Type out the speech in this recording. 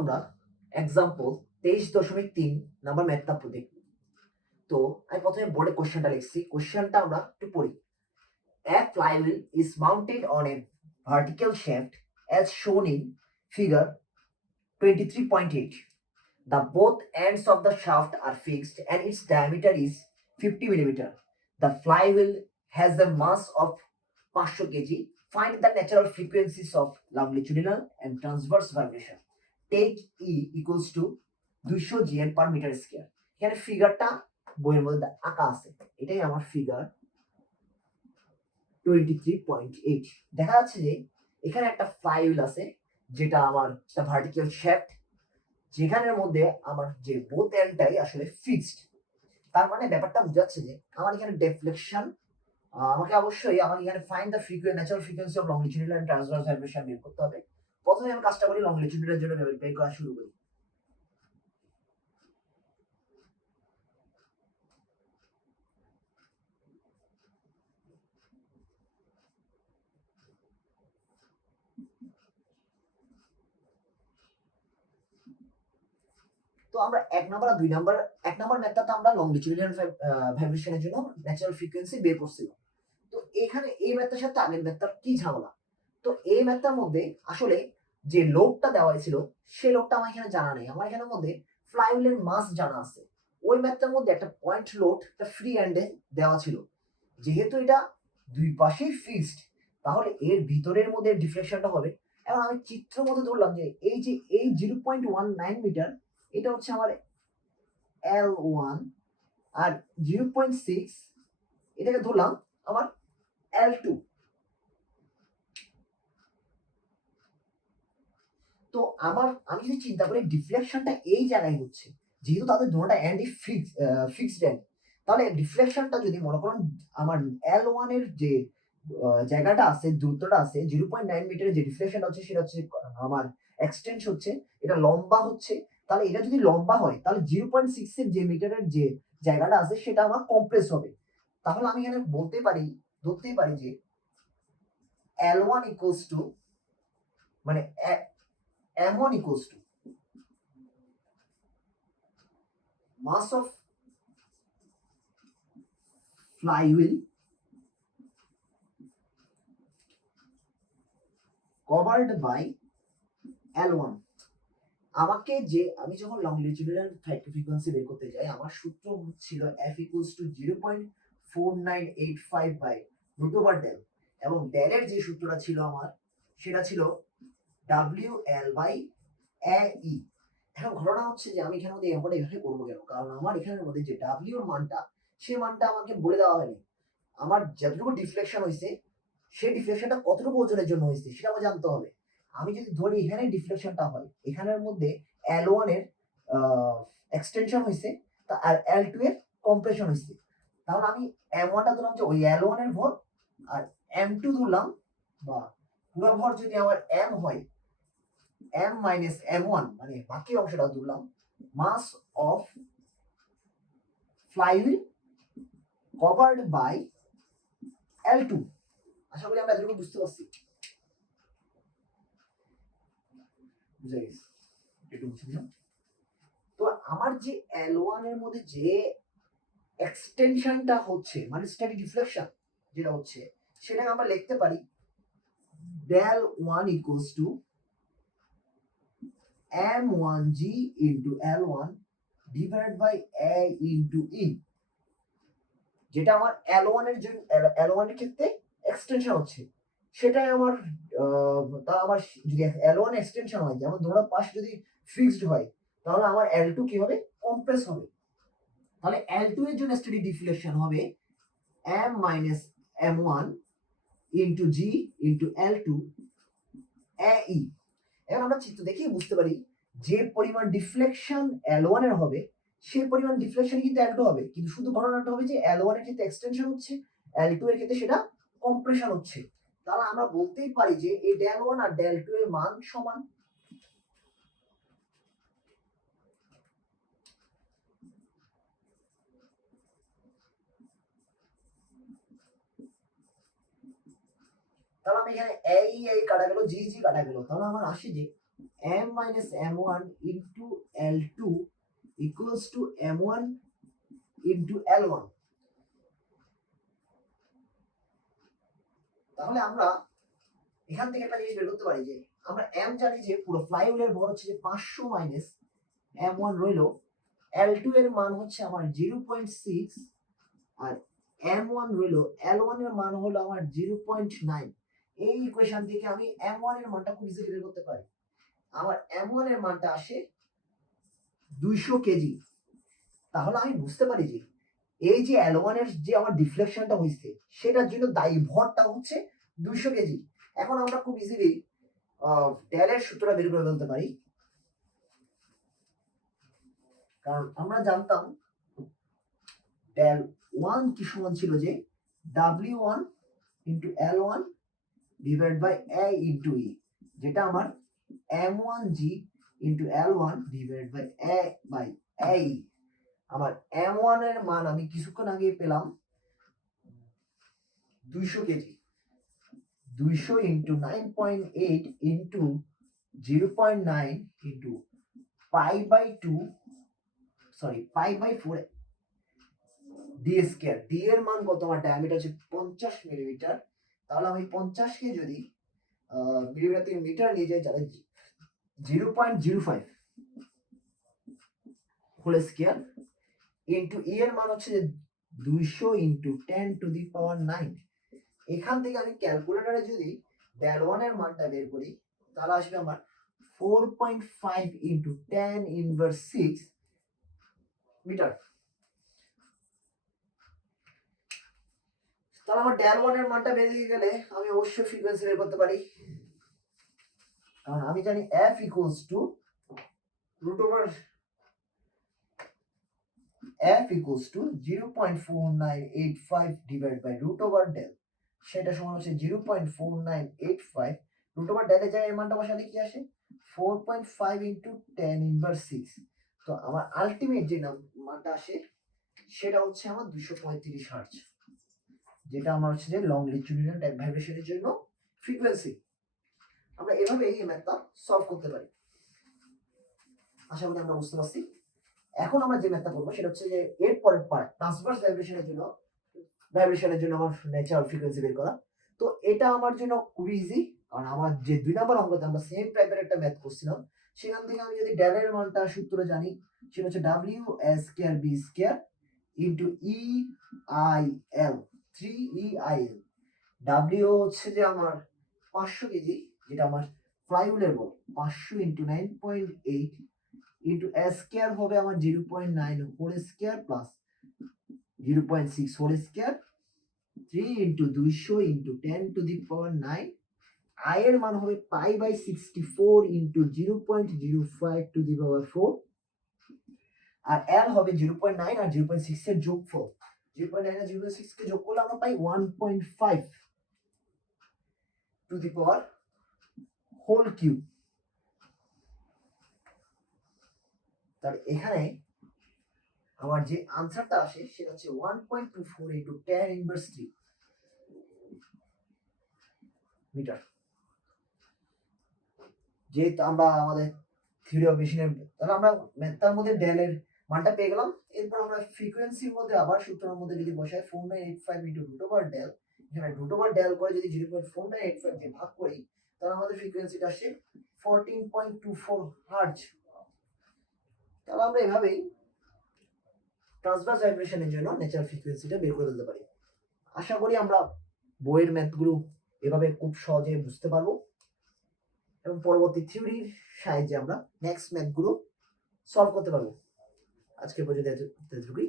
আমরা example 23.3 number ম্যাথটা দেখব। তো আমি প্রথমে বোর্ডে কোশ্চেনটা লিখছি, কোশ্চেনটা আমরা একটু পড়ি। A flywheel is mounted on a vertical shaft as shown in figure 23.8. The both ends of the shaft are fixed and its diameter is 50 mm. The flywheel has a mass of 500 kg. Find the natural frequencies of longitudinal and transverse vibration. Take E equals to 200 Gn per meter square. এখানে ফিগারটা বইয়ের মধ্যে আঁকা আছে, এটাই আমার figure 23.8। দেখা যাচ্ছে যে এখানে একটা ফ্লাইহুইল আছে, যেটা আমার একটা ভার্টিক্যাল শ্যাফট, যেখানের মধ্যে আমার যে বোথ এন্ডটাই আসলে ফিক্সড। তার মানে ব্যাপারটা বোঝাচ্ছে যে আমার এখানে ডেফ্লেকশন, আমাকে এখানে find the natural frequency of longitudinal and transverse vibration বের করতে হবে। প্রথমে আমি কাজটা করি, লংজিটিউডালের জন্য বের করা শুরু করি। তো আমরা এক নাম্বার আর 2 নাম্বার, এক নাম্বার ম্যাথটা আমরা লংজিটিউডাল ভাইব্রেশনের জন্য ন্যাচারাল ফ্রিকোয়েন্সি বের করছিলাম। তো এখানে এই ম্যাথটার সাথে আগের ম্যাথটার কি ঝামেলা? তো এই ম্যাথটার মধ্যে আসলে যে লোডটা দেওয়া হয়েছিল সেই লোডটা আমার এখানে জানা নেই। আমার এখানের মধ্যে ফ্লাইহুইলের মাস জানা আছে। ওই ম্যাথটার মধ্যে একটা পয়েন্ট লোড, একটা ফ্রি হ্যান্ডে দেওয়া ছিল। যেহেতু এটা দুই পাশেই ফিক্সড, তাহলে এর ভিতরের মধ্যে ডিফ্লেকশনটা হবে। এখন আমি চিত্র মতো ধরলাম যে এই যে এই 0.19 মিটার, এটা হচ্ছে আমার L1, আর 0.6 এটাকে ধরলাম আমার L2। তো আমি যদি চিন্তা করি ডিফ্লেকশনটা এই জায়গায় হচ্ছে, যেহেতু তাদের দুটোটা এন্ডই ফিক্সড এন্ড, তাহলে ডিফ্লেকশনটা যদি মনে করুন আমার L1 এর যে জায়গাটা আছে, দূরত্বটা আছে 0.9 মিটারের, যে ডিফ্লেকশনটা হচ্ছে সেটা হচ্ছে আমার এক্সটেন্স হচ্ছে, এটা লম্বা হচ্ছে। তাহলে এটা যদি লম্বা হয় তাহলে 0.6 এর যে মিটারের যে জায়গাটা আছে সেটা আমার কম্প্রেস হবে। তাহলে আমি এখানে ধরতেই পারি যে L1 ইকুয়ালস টু, মানে M1 equals to mass of flywheel covered by L1। আমি যখন লংজিটিউডাল ফ্রিকোয়েন্সি বের করতে যাই, আমার সূত্র ছিল F equals to 0.4985 by root over del, এবং del এর যে সূত্রটা ছিল আমার, সেটা ছিল WL by AE। এখন ঘটনা হচ্ছে যে আমি এখানে মধ্যে এমনটা এভাবে করবো কেন? কারণ আমার এখানের মধ্যে যে W এর মানটা, সেই মানটা আমাকে বলে দেওয়া হয়নি। আমার যতটুকু ডিফ্লেকশন হয়েছে, সেই ডিফ্লেকশনটা কতটুকু ওজনের জন্য হয়েছে সেটা আমার জানতে হবে। আমি যদি ধরি এখানে ডিফ্লেকশনটা হয়, এখানের মধ্যে L1 এর এক্সটেনশন হয়েছে, আর L2 এর কম্প্রেশন হয়েছে, তাহলে আমি M1টা ধরলাম যে ওই L1 এর ভর, আর M2 ধরলাম, বা পুরো ভর যদি আমার M হয়, M minus M1, মানে বাকি অংশটা ধরলাম mass of flywheel covered by L2। আশা করি আমরা এতটুকু বুঝতে পারছি। বুঝে গেছে? একটু বুঝে নিলাম। তো আমার যে L1 এর মধ্যে যে এক্সটেনশনটা হচ্ছে, মানে স্ট্যাটিক ডিফ্লেকশন যেটা হচ্ছে, সেটাকে আমরা লিখতে পারি del 1 equals to M1G into L1 divided by A into E, যেটা আমার L1 এর ক্ষেত্রে এক্সটেনশন হচ্ছে, সেটাই আমার আমার যদি L1 এক্সটেনশন হয়, যেমন ধরো পাশ যদি ফিক্সড হয়, তাহলে আমার L2 কি হবে? কম্প্রেস হবে। তাহলে L2 এর জন্য স্ট্যাটিক ডিফ্লেকশন হবে M minus M1 into G into L2 AE। এখন আমরা চিত্র দেখেই বুঝতে পারি যে পরিমাণ ডিফ্লেকশন L1 এর হবে, সেই পরিমাণ ডিফ্লেকশন কিন্তু L2 হবে, কিন্তু শুধু ঘটনাটা হবে যে L1 এর ক্ষেত্রে এক্সটেনশন হচ্ছে, L2 এর ক্ষেত্রে সেটা কম্প্রেশন হচ্ছে। তাহলে আমরা বলতেই পারি যে এই del 1 আর del 2 এর মান সমান। তাহলে আমি এখানে এই কাটা গেল, জি কাটা গেল, তাহলে আমার আসে যে m minus m1 into L2 equals to m1 into L1। তাহলে আমরা এখান থেকে একটা জিনিস বের করতে পারি যে আমরা m জানি যে পুরো ফ্লাইহুইলের ভর হচ্ছে যে 500 মাইনাস m1 রইলো, L2 এর মান হচ্ছে আমার 0.6 আর m1 রইলো, L1 এর মান হলো আমার 0.9। এই ইকুয়েশন থেকে আমি m1 এর মানটা খুব ইজিলি বের করতে পারি। আমার m1 এর মানটা আসে 200 কেজি। তাহলে আমি বুঝতে পারি যে এই যে L1 এর যে আমার ডিফ্লেকশনটা হয়েছে সেটার জন্য দায়ী ভরটা হচ্ছে 200 কেজি। এখন আমরা খুব ইজিলি ডেলের সূত্রটা বের করে ফেলতে পারি, কারণ আমরা জানতাম ডেল 1 কি সমান ছিল যে W1 into L1 divide by A into E, যেটা আমার M1G into L1 divide by A by A। আমার M1 এর মান আমি কিছুক্ষণ আগে পেলাম 200 KG. 200 into 9.8 into 0.9 into pi by 4 D square. D এর মান কত? আমার ডায়ামিটার হচ্ছে 50 মিলিমিটার। তাহলে আমি 50 কে যদি মিলিমিটার থেকে মিটার নিয়ে যাই তাহলে 0.05 হোল স্কয়ার ইন্টু ই এর মান হচ্ছে যে 200 ইন্টু 10 টু দি পাওয়ার 9। এখান থেকে আমি ক্যালকুলেটরে যদি ডেল 1 এর মানটা বের করি তাহলে আসবে আমার 4.5 ইন্টু 10 ইনভার্স 6 মিটার। তাহলে আমার ডেল 1 এর মানটা বের হয়ে গেলে আমি অবশ্যই ফ্রিকোয়েন্সি বের করতে পারি, কারণ আমি জানি f equals to root over f equals to 0.4985 divide by root over del, সেটা সমান হচ্ছে 0.4985 রুট ওভার ডেলের জায়গায় এর মানটা বসালে কি আসে 4.5 ইন্টু 10 ইনভার্স 6। তো আমার আলটিমেট যে মানটা আসে সেটা হচ্ছে আমার 235 হার্টজ, যেটা আমার হচ্ছে যে লংলিটিউডিনাল ভাইব্রেশনের জন্য ফ্রিকোয়েন্সি। আমরা এভাবে এই ম্যাথটা সলভ করতে পারি। আশা করি আমরা বুঝতে পারছি। এখন আমরা যে ম্যাথটা করবো সেটা হচ্ছে যে এর পরের পার্ট ট্রান্সভার্স ভাইব্রেশনের জন্য আমার ন্যাচারাল ফ্রিকোয়েন্সি বের করা। তো এটা আমার জন্য খুবই ইজি, কারণ আমার যে 2 নাম্বার অঙ্কতে আমরা সেম টাইপের একটা ম্যাথ করছিলাম, সেখান থেকে আমি যদি ডেলের মানটা সূত্র জানি সেটা হচ্ছে W S square B square into EIL 3EIL। W হচ্ছে যে আমার 500 কেজি, যেটা আমার ফ্লাইহুইলের বল, 500 ইন্টু 9.8 ইন্টু S স্কয়ার হবে আমার 0.9 whole square plus 0.6 whole square 3 into 200 into 10 to the power 9। I এর মান হবে pi by 64 into 0.05 to the power 4, আর L হবে 0.9 আর 0.6 এর যোগফল। 0.9 আর 0.6 কে যোগ করলে আমরা পাই 1.5 to the power whole cube. তাহলে এখানে আমার যে আনসারটা আসে সেটা হচ্ছে 1.24 ইন্টু 10 ইনভার্স 3 মিটার। যেহেতু আমরা আমাদের থিওরি অফ মেশিনের, তাহলে আমরা ম্যাথটার মধ্যে ডেলের মানটা পেয়ে গেলাম। এরপর আমরা ফ্রিকোয়েন্সির মধ্যে আবার সূত্রের মধ্যে যদি বসাই 4985 ইন্টু রুট ওভার ডেল, এখানে রুট ওভার ডেল করে যদি 0.4985 দিয়ে ভাগ করি তাহলে আমাদের ফ্রিকোয়েন্সিটা আসে 14.24 হার্টজ। তাহলে আমরা এভাবেই ট্রান্সভার্স ভাইব্রেশনের জন্য ন্যাচারাল ফ্রিকোয়েন্সিটা বের করে ফেলতে পারি। আশা করি আমরা বইয়ের ম্যাথগুলো এভাবে খুব সহজে বুঝতে পারবো এবং পরবর্তী থিওরির সাহায্যে আমরা নেক্সট ম্যাথগুলো সলভ করতে পারবো। আজকে পর্যন্ত এতটুকুই।